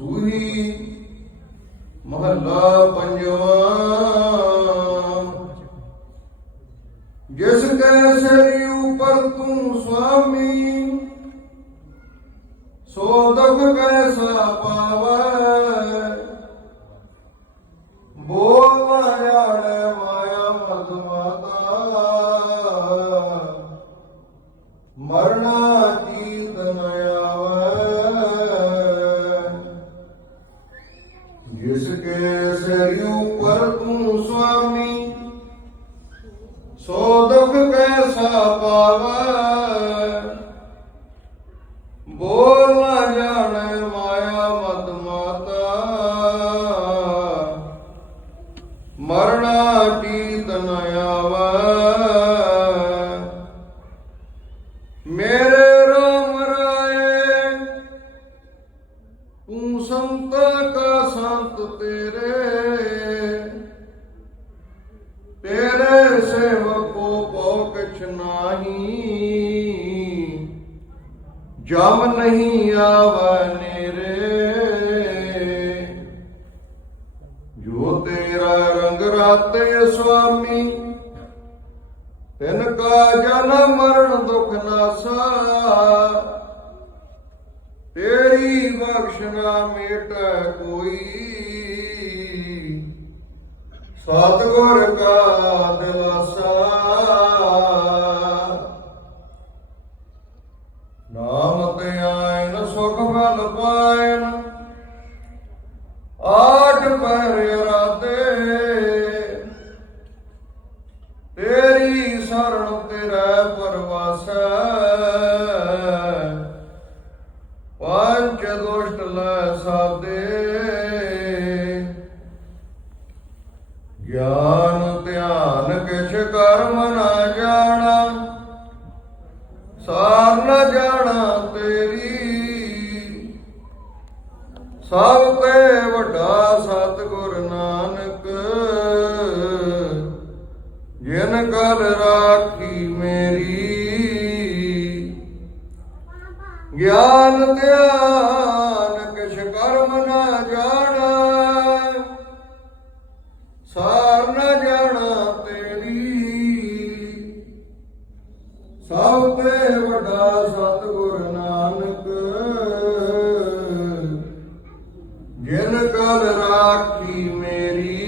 ਸੂਹੀ ਮਹੱਲਾ ਪੰਜਵਾਂ। ਜਿਸ ਕੈ ਸਰੀ ਕੇ ਪਰ ਤੂੰ ਸੁਆਮੀ। ਸੋ ਦੁਖ ਕੈਸਾ ਪਾਵੈ। ਬੋਲ ਨਾ ਜਾਣੇ ਮਾਇਆ ਮਤ ਮਾਤਾ। ਮਰਣਾ ਜੀਤ ਨ ਆਵੈ। ਮੇਰੇ ਤੂੰ ਕਾ ਸੰਤ ਤੇਰੇ। ਤੇਰੇ ਸੇਵਕੋ ਕੋ ਕਛ ਨਾਹੀ। ਜਮ ਨਹੀਂ ਆਵੈ ਨੇਰੇ। ਜੋ ਤੇਰਾ ਰੰਗ ਰਾਤੇ ਸੁਆਮੀ, ਤਿਨ ਕਾ ਜਨਮ ਮਰਨ ਦੁਖ ਨਾਸਾ। ਤੇਰੀ ਬਖਸ਼ਣਾ ਮੇਟੈ ਕੋਈ। ਸਤਿਗੁਰ ਕਾ ਦਿਲਾਸਾ। ਨਾਮ ਤੇ ਆਇਨ ਸੁਖ ਫਲ ਪਾਇਨ। ਆਠ ਪੈਰ ਰਾਤੇ ਤੇਰੀ ਸਰਣ ਤੇਰਾ ਪਰਵਾਸੈ। ਕਰਮ ਨਾ ਜਾਣਾ, ਸਾਰ ਨਾ ਜਾਣਾ ਤੇਰੀ। ਸਭ ਤੇ ਵੱਡਾ ਸਤਗੁਰ ਨਾਨਕ, ਜਿਨ ਕਰ ਰਾਖੀ ਮੇਰੀ। ਗਿਆਨ, ਧਿਆਨ, ਕਿਛ ਕਰਮ ਨਾ ਜਾਣਾ, ਸਾਰ ਨਾ ਆਪੇ ਵੱਡਾ ਸਤਗੁਰ ਨਾਨਕ। ਜਿਨ ਕਲ ਰਾਖੀ ਮੇਰੀ